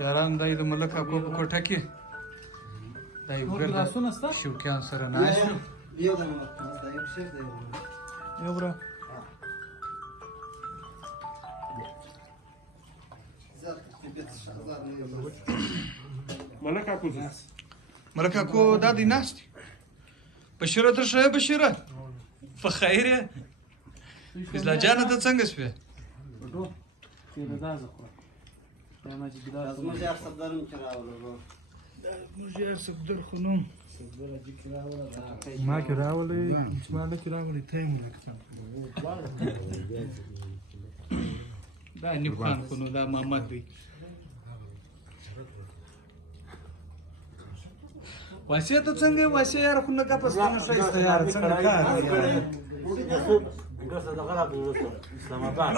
یاران دای د ملک اکو په کوټه کې دای ګرد شوکیان سره ناست یو برا ملک اکو دا دی ناست بشیره تر شوی بشیره په خیر یې فضله جانه ته څنګه شوې زموږ یار صفدر هم چې راوړو زموږ یار صفدر خو نو ما کې راولې چې ما نه کې راولې ته یې دا نیب خان خو نو دا محمد دی واسیه ته څنګه واسیه یار خو نه کا پس نه شایسته یار څنګه کار اسلام آباد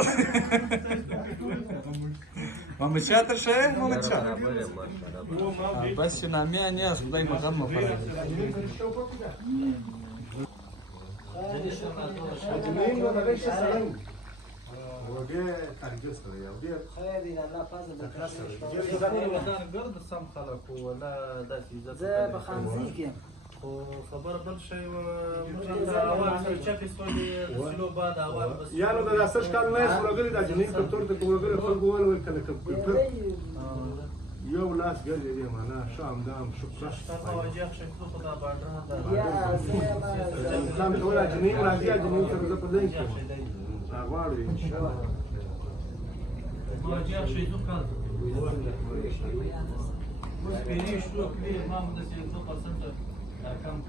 محمد شاه تر شه محمد شاه بس نامه نه خدای مقام مفرد خیر دی الله فضل وطن ګرد سم خلک ولا داسې عزت زه په خانزي کې خو خبر بل شي موږ د اول سره چپې سولې د سلو بعد اول بس یا نو د اساس کال نه سولګری د جنین کپتور ته کوګره خلک ول کله کمپیوټر یو لاس ګرځي دی معنا شام دام شکر شپه واجه شي خدا باندې یا سم ټول جنین راځي جنین سره په دې کې غواړي ان شاء الله واجه شي دوکان مش بيني شو كبير ما مدرسة 2% كم